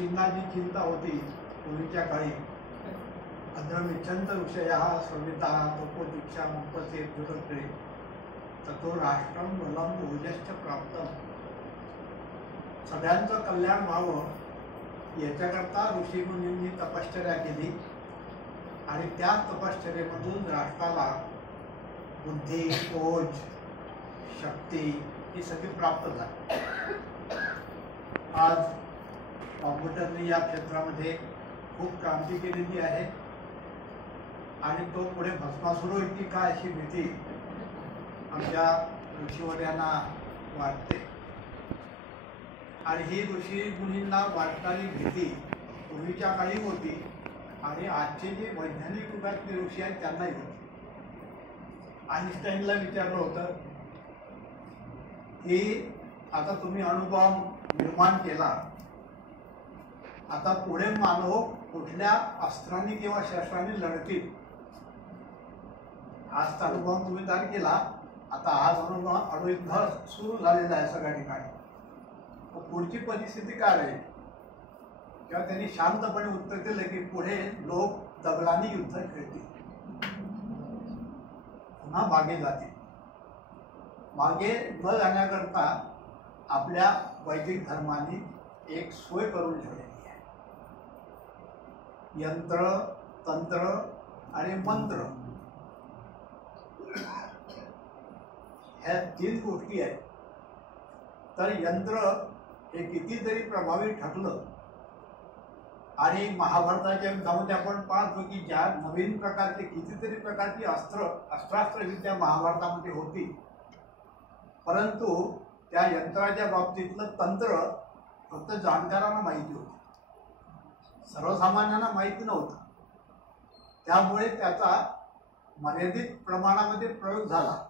ऋषींना जी चिंता होती पूर्वीच्या काळी, अद्रमिच्छन्त ऋषयः सविता तपो दीक्षा मुक्तसे दुरग्रे ततो राष्ट्रम बलम ओजश्च प्राप्तम. सगळ्यांचं कल्याण व्हावं याच्याकरता ऋषीमुनींनी तपश्चर्या केली आणि त्या तपश्चर्येमधून राष्ट्राला बुद्धी, ओज, शक्ती ही सगळी प्राप्त झाली. आज कॉम्प्युटरने या क्षेत्रामध्ये खूप क्रांती केलेली आहे आणि तो पुढे भस्मासुर होईल की काय अशी भीती आमच्या ऋषीवर्यांना वाटते. आणि ही ऋषी मुनींना वाटणारी भीती पूर्वीच्या काळी होती आणि आजचे जे वैज्ञानिक युगातले ऋषी आहेत त्यांनाही होती. आईन्स्टाईनला विचारलं होतं की आता तुम्ही अणुबॉम्ब निर्माण केला, आता पुढे मानव कुठल्या अस्त्रांनी किंवा शस्त्रांनी लढतील. आज अणुबॉम्ब तुम्ही तयार केला, आता आज अणुयुद्ध सुरू झालेलं आहे सगळ्या ठिकाणी. पुढची परिस्थिती काय राहील? किंवा त्यांनी शांतपणे उत्तर दिलं की पुढे लोक दगडांनी युद्ध खेळतील, पुन्हा मागे जातील. मागे न जाण्याकरता आपल्या वैदिक धर्माने एक सोय करून ठेवलेली आहे. यंत्र, तंत्र आणि मंत्र ह्या 3 गोष्टी आहेत. तर यंत्र हे कितीतरी प्रभावी ठरलं आणि महाभारताच्या युद्धामध्ये आपण पाहतो की ज्या नवीन प्रकारचे कितीतरी प्रकारची अस्त्रास्त्रविद्या महाभारतामध्ये होती, परंतु त्या यंत्राच्या बाबतीतलं तंत्र फक्त जाणकारांना माहिती होतं, सर्वसामान्यांना माहिती नव्हतं. त्यामुळे त्याचा मर्यादित प्रमाणामध्ये प्रयोग झाला,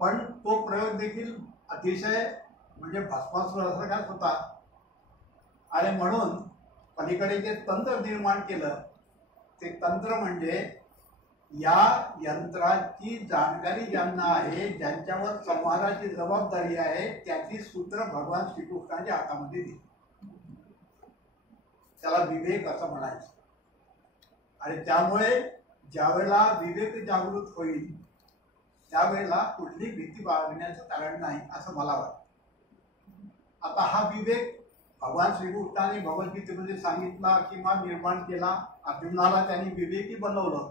पण तो प्रयोग देखील अतिशय म्हणजे भस्मासुरासारखाच होता. आणि म्हणून पलीकडे जे तंत्र निर्माण केलं ते तंत्र म्हणजे या यंत्राची जाणकारी ज्यांना आहे, ज्यांच्यावर संहाराची जबाबदारी आहे, त्याची सूत्र भगवान श्रीकृष्णाच्या हातामध्ये दिली. त्याला विवेक असं म्हणायचं. आणि त्यामुळे ज्यावेळेला विवेक जागृत होईल त्यावेळेला कुठली भीती बाळगण्याचं कारण नाही असं मला वाटतं. आता हा विवेक भगवान श्रीकृष्णाने भगवद्गीतेमध्ये सांगितला किंवा निर्माण केला. अर्जुनाला त्यांनी विवेकी बनवलं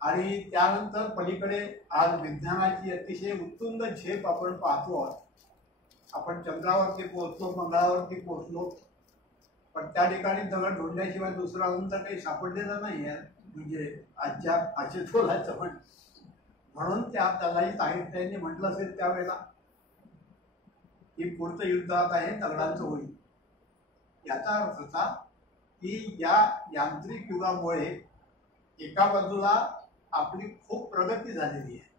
आणि त्यानंतर पलीकडे आज विज्ञानाची अतिशय उत्तुंग झेप आपण पाहतो आहोत. आपण चंद्रावरती पोहोचलो, मंगळावरती पोहोचलो, पण त्या ठिकाणी दगड ढोंडल्याशिवाय दुसरा अजून तर काही सापडलेलं नाही आहे, म्हणजे आजच्या आशेतोलाचं पण. म्हणून त्यालाही साहित्याने म्हटलं असेल त्यावेळेला की पुढचं युद्ध आता हे दगडांचं होईल. याचा अर्थ असा की या यांत्रिक युगामुळे एका बाजूला आपली खूप प्रगती झालेली आहे,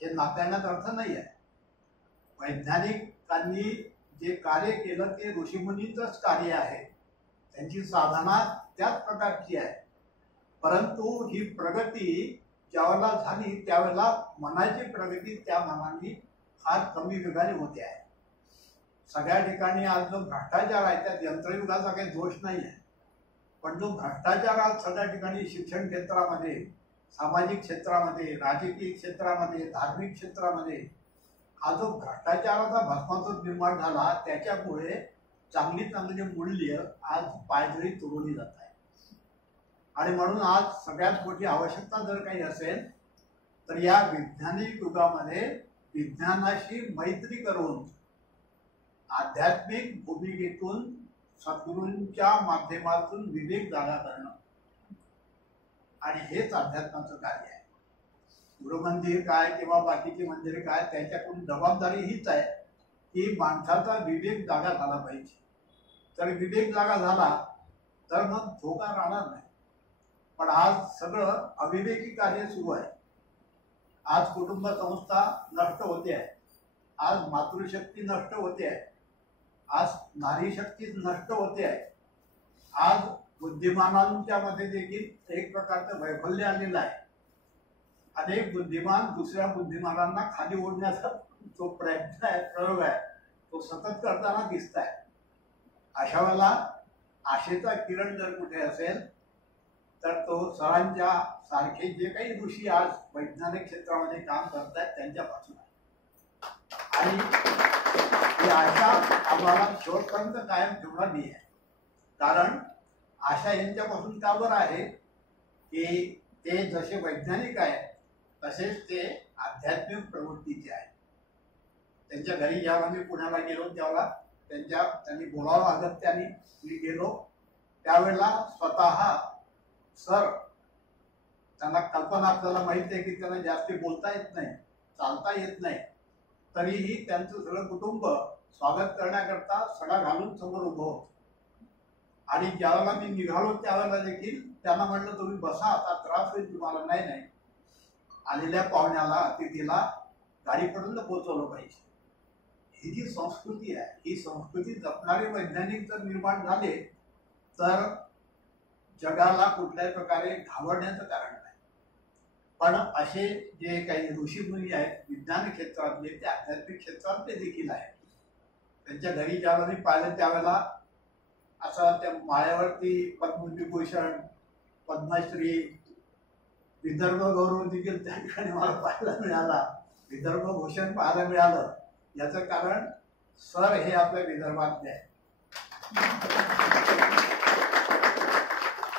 हे नात्याण्यात अर्थ नाही आहे. वैज्ञानिकांनी जे कार्य केलं ते ऋषीमुनींचंच कार्य आहे, त्यांची साधना त्याच प्रकारची आहे. परंतु ही प्रगती ज्यावेळेला झाली त्यावेळेला मनाची प्रगती त्या मनाने फार कमी वेगाने होते आहे. सगळ्या ठिकाणी आज जो भ्रष्टाचार आहे त्यात यंत्रयुगाचा काही दोष नाही आहे, पण जो भ्रष्टाचार आज सगळ्या ठिकाणी शिक्षण क्षेत्रामध्ये, सामाजिक क्षेत्रामध्ये, राजकीय क्षेत्रामध्ये, धार्मिक क्षेत्रामध्ये हा जो भ्रष्टाचाराचा भस्मासूर निर्माण झाला, त्याच्यामुळे चांगली चांगली मूल्य आज पायदळी तुरवली जात आहे. आणि म्हणून आज सगळ्यात मोठी आवश्यकता जर काही असेल तर या वैज्ञानिक युगामध्ये विज्ञानाशी मैत्री करून आध्यात्मिक भूमिकेतून सद्गुरूंच्या माध्यमातून विवेक जागा करणं, आणि हेच अध्यात्माचं कार्य आहे. गुरुमंदिर काय किंवा बाकीची मंदिरे काय, त्याच्याकडून जबाबदारी हीच आहे की माणसाचा विवेक जागा झाला पाहिजे. तर विवेक जागा झाला तर मग धोका राहणार नाही. पण आज सगळं अविवेकी कार्य सुरू आहे. आज कुटुंब संस्था नष्ट होते आहे, आज मातृशक्ती नष्ट होते आहे, आज नारी शक्ती नष्ट होते आहे. आज बुद्धिमानांच्या मध्ये देखील एक प्रकारचं वैफल्य आलेलं आहे. अनेक बुद्धिमान दुसऱ्या बुद्धिमानांना खाली ओढण्याचा जो प्रयत्न आहे, प्रयोग आहे, तो सतत करताना दिसत आहे. अशा वेळेला आशेचा किरण जर कुठे असेल तर तो सरांच्या सारखे जे काही ऋषी आज वैज्ञानिक क्षेत्रामध्ये काम करतात त्यांच्यापासून आहे। आणि ही आशा आम्हाला शेवटपर्यंत कायम ठेवणारी आहे, कारण आशा यांच्यापासून का बरं आहे की ते जसे वैज्ञानिक आहेत तसेच ते आध्यात्मिक प्रवृत्तीचे आहेत। त्यांच्या घरी जेव्हा मी पुण्याला गेलो तेव्हा त्यांनी बोलावं अगत्याने मी गेलो, त्यावेळेला स्वतः सर, त्यांना कल्पना आपल्याला माहित आहे की त्यांना जास्त बोलता येत नाही, चालता येत नाही, तरीही त्यांचं सगळं कुटुंब स्वागत करण्याकरता सडा घालून समोर उभं होतं। आणि ज्यावेळेला मी निघालो त्यावेळेला देखील त्यांना म्हटलं तुम्ही बसा, आता त्रास होईल तुम्हाला। नाही नाही, आलेल्या पाहुण्याला अतिथीला गाडीपर्यंत पोहोचवलं पाहिजे। ही जी संस्कृती आहे, ही संस्कृती जपणारे वैज्ञानिक जर निर्माण झाले तर जगाला कुठल्याही प्रकारे घाबरण्याचं कारण नाही। पण असे जे काही ऋषीमुनी आहेत विज्ञान क्षेत्रातले, ते आध्यात्मिक क्षेत्रातले देखील आहेत। त्यांच्या घरी ज्यावेळेला मी पाहिलं त्यावेळेला असं त्या माळ्यावरती पद्मविभूषण, पद्मश्री, विदर्भ गौरव देखील त्या ठिकाणी मला पाहायला मिळाला, विदर्भ भूषण पाहायला मिळालं। याचं कारण सर हे आपल्या विदर्भातले आहे।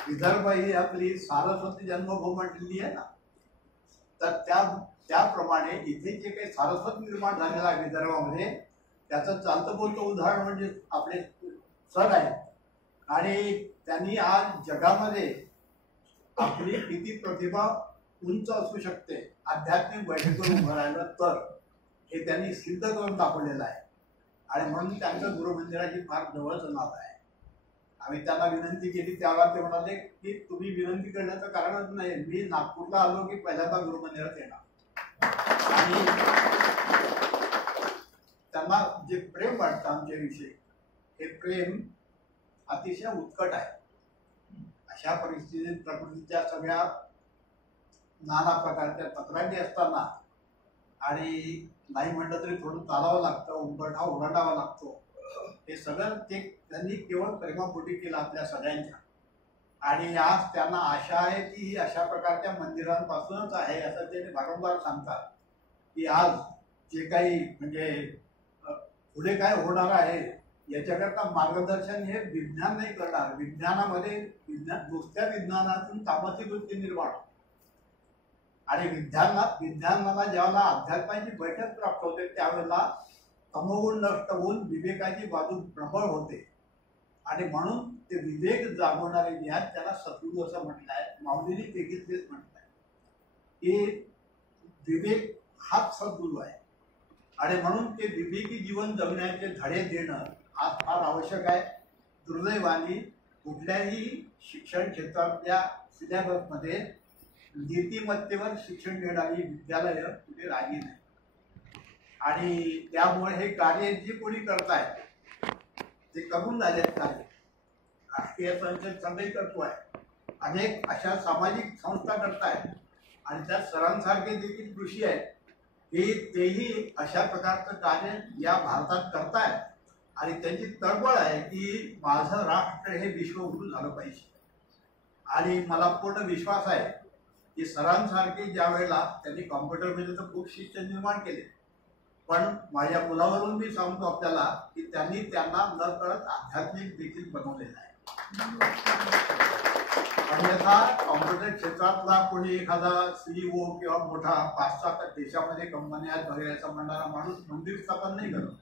विदर्भ ही आपली सारस्वती जन्मभूमी म्हटलेली आहे ना, तर त्याप्रमाणे इथे जे काही सारस्वत निर्माण झालेलं आहे विदर्भामध्ये, त्याचं चालतं बोलतं उदाहरण म्हणजे आपले सर आहेत। आणि त्यांनी आज जगामध्ये आपली किती प्रतिभा उंच असू शकते आध्यात्मिक बैठकीवर उभं राहिलं तर, हे त्यांनी सिद्ध करून दाखवलेलं आहे। आणि म्हणून त्यांचं गुरुमंदिराची फार जवळचं नाव आहे। आम्ही त्यांना विनंती केली त्यावेळेला ते म्हणाले की तुम्ही विनंती करण्याचं कारणच नाही, मी नागपूरला आलो की पहिल्यांदा गुरुमंदिरात येणार। आणि त्यांना जे प्रेम वाटतं आमच्याविषयी, हे प्रेम अतिशय उत्कट आहे। अशा परिस्थितीत प्रकृतीच्या सगळ्या नाना प्रकारच्या तक्रारी असताना आणि नाही म्हटलं तरी थोडं चालावं लागतं, ओरडावा लागतो, हे सगळं ते त्यांनी केवळ प्रेमापोटी केलं आपल्या सगळ्यांच्या। आणि आज त्यांना आशा आहे की ही अशा प्रकारच्या मंदिरांपासूनच आहे असं ते वारंवार सांगतात की आज जे काही म्हणजे पुढे काय होणार आहे याच्याकरता मार्गदर्शन हे विज्ञान नाही करणार। विज्ञानामध्ये नुसत्या विज्ञानातून तामसी वृत्ती निर्माण, आणि विज्ञानाला ज्यावेळेला अध्यात्माची बैठक प्राप्त होते त्यावेळेला तमोगुण नष्ट होऊन विवेकाची बाजू प्रबळ होते। आणि म्हणून ते विवेक जागवणारे जे आहेत त्याला सद्गुरू असं म्हटलं आहे। माऊलींनी देखील तेच म्हटलं आहे की विवेक हाच सद्गुरू आहे। आणि म्हणून ते विवेकी जीवन जगण्याचे धडे देणं आज फार आवश्यक आहे। दुर्दैवाने कुठल्याही शिक्षण क्षेत्रातल्या सिलेबसमध्ये नीतिमत्तेवर शिक्षण देणारी विद्यालयं कुठे राहिली नाही। आणि त्यामुळे हे कार्य जे कोणी करतायत ते करून झालेत कार्य। राष्ट्रीय संसद सगळे करतो आहे, अनेक अशा सामाजिक संस्था करतायत, आणि त्या सरांसारखे देखील ऋषी आहेत की तेही अशा प्रकारचं कार्य या भारतात करतायत। आणि त्यांची तळमळ आहे की माझं राष्ट्र हे विश्वगुरू झालं पाहिजे। आणि मला पूर्ण विश्वास आहे की सरांसारखे ज्या वेळेला त्यांनी कॉम्प्युटरमध्ये तर खूप शिष्य निर्माण केले, पण माझ्या मुलावरून मी सांगतो आपल्याला की त्यांनी त्यांना न कळत आध्यात्मिक देखील बनवलेलं आहे। अन्यथा कॉम्प्युटर क्षेत्रातला कोणी एखादा सीईओ किंवा मोठा 5-7 देशामध्ये कंपन्या आहेत वगैरे असं म्हणणारा माणूस मंदिर स्थापन नाही करत।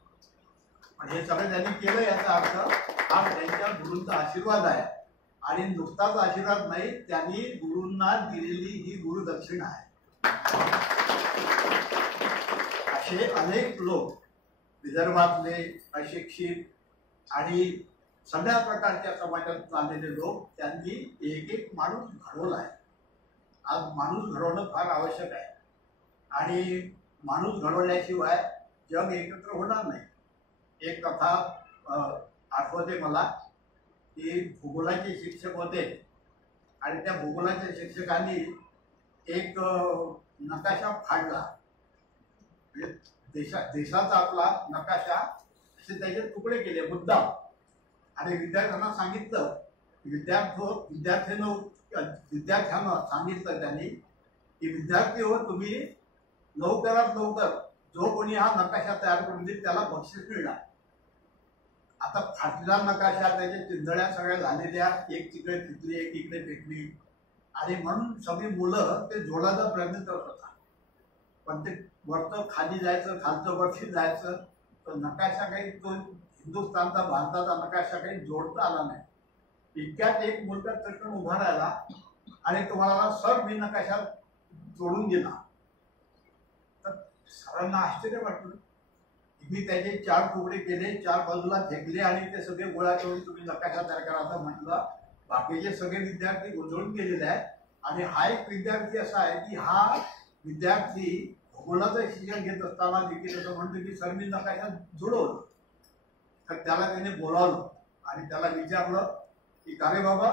पण हे सगळं त्यांनी केलं याचा अर्थ हा त्यांच्या गुरूंचा आशीर्वाद आहे। आणि नुसताच आशीर्वाद नाही, त्यांनी गुरूंना दिलेली ही गुरुदक्षिणा आहे। असे अनेक लोक विदर्भातले अशिक्षित आणि सगळ्या प्रकारच्या समाजात चाललेले लोक त्यांनी एक एक माणूस घडवला आहे। आज माणूस घडवणं फार आवश्यक आहे, आणि माणूस घडवल्याशिवाय जग एकत्र होणार नाही। एक कथा आठवते मला की भूगोलाचे शिक्षक होते, आणि त्या भूगोलाच्या शिक्षकांनी एक नकाशा फाडला, म्हणजे देशाचा आपला नकाशा असे त्याचे तुकडे केले मुद्दाम, आणि विद्यार्थ्यांना सांगितलं, विद्यार्थ्यांना सांगितलं त्यांनी की विद्यार्थी हो, तुम्ही लवकरात लवकर जो कोणी हा नकाशा तयार करून देईल त्याला बक्षीस मिळणार. आता फाटलेला नकाशा, त्याच्या चिंधड्या सगळ्या झालेल्या, एक तिकडे फेकली एक इकडे फेकली, आणि म्हणून सगळी मुलं ते जोडायचा प्रयत्न करत होता. पण ते वरतं खाली जायचं, खालचं वरती जायचं, तर नकाशा काही तो हिंदुस्थानचा भारताचा नकाशा काही जोडता आला नाही. इतक्यात एक मुलगा चटकन उभा राहिला आणि तुम्हाला सर मी नकाशा जोडून दिला. तर सरांना आश्चर्य वाटलं. मी त्याचे 4 तुकडे केले, 4 बाजूला फेकले आणि ते सगळे गोळा करून तुम्ही नकाशा तयार करा असं म्हटलं. बाकीचे सगळे विद्यार्थी गोंधळून गेलेले आहेत. आणि हा एक विद्यार्थी असा आहे की हा विद्यार्थी भूगोलाचं शिक्षण घेत असताना देखील असं म्हणतो की सर मी नकाशा जुळवलं. तर त्याला त्याने बोलावलं आणि त्याला विचारलं की का रे बाबा,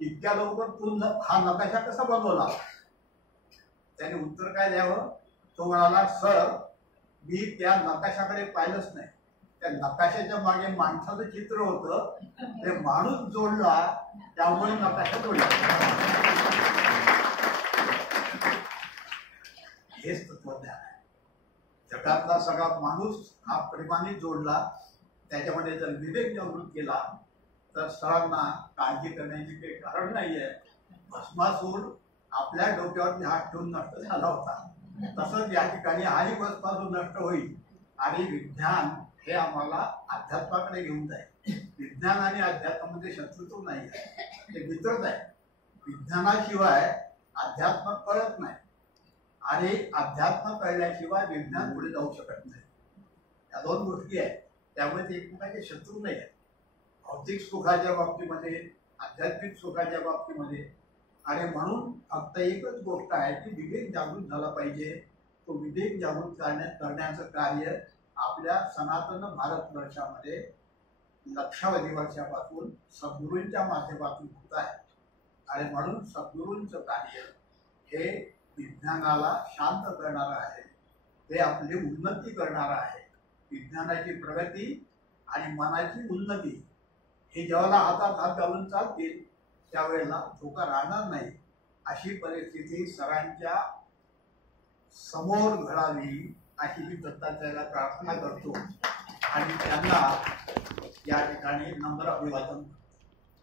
इतक्या लवकर तू हा नकाशा कसा बनवला? त्याने उत्तर काय द्यावं? तो म्हणाला, सर मी त्या नकाशाकडे पाहिलंच नाही. त्या नकाशाच्या मागे माणसाचं चित्र होतं, ते माणूस जोडला त्यामुळे नकाशा जोडला. हेच तत्वज्ञान आहे. जगातला सगळा माणूस हा प्रेमाने जोडला, त्याच्यामध्ये जर विवेक जागृत केला तर सरांना काळजी करण्याची काही कारण नाहीये. भस्मासूर आपल्या डोक्यावरती हात ठेवून नष्ट झाला होता, तसंच या ठिकाणी हाही भस्मासूर नष्ट होईल. आणि विज्ञान हे आम्हाला अध्यात्माकडे घेऊन जाईल. विज्ञान आणि अध्यात्मामध्ये शत्रुत्व नाही आहे, ते मित्रच आहे. विज्ञानाशिवाय अध्यात्म कळत नाही आणि अध्यात्म कळल्याशिवाय विज्ञान पुढे जाऊ शकत नाही. या 2 गोष्टी आहेत, त्यामुळे ते एकमेकांचे शत्रू नाही आहेत. भौतिक सुखाच्या बाबतीमध्ये, आध्यात्मिक सुखाच्या बाबतीमध्ये. आणि म्हणून फक्त एकच गोष्ट आहे की विवेक जागृत झाला पाहिजे. तो विवेक जागृत करण्याचं कार्य आपल्या सनातन भारतवर्षामध्ये लक्षावधी वर्षापासून सद्गुरूंच्या माध्यमातून होत आहे. आणि म्हणून सद्गुरूंचं कार्य हे विज्ञानाला शांत करणारं आहे, ते आपली उन्नती करणारं आहे. विज्ञानाची प्रगती आणि मनाची उन्नती हे जेव्हा हातात हात घालून चालतील त्यावेळेला धोका राहणार नाही. अशी परिस्थिती सरांच्या समोर घडावी अशी मी दत्तात्रयाला प्रार्थना करतो आणि त्यांना या ठिकाणी नम्र अभिवादन.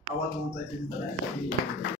अवधूत चिंतन.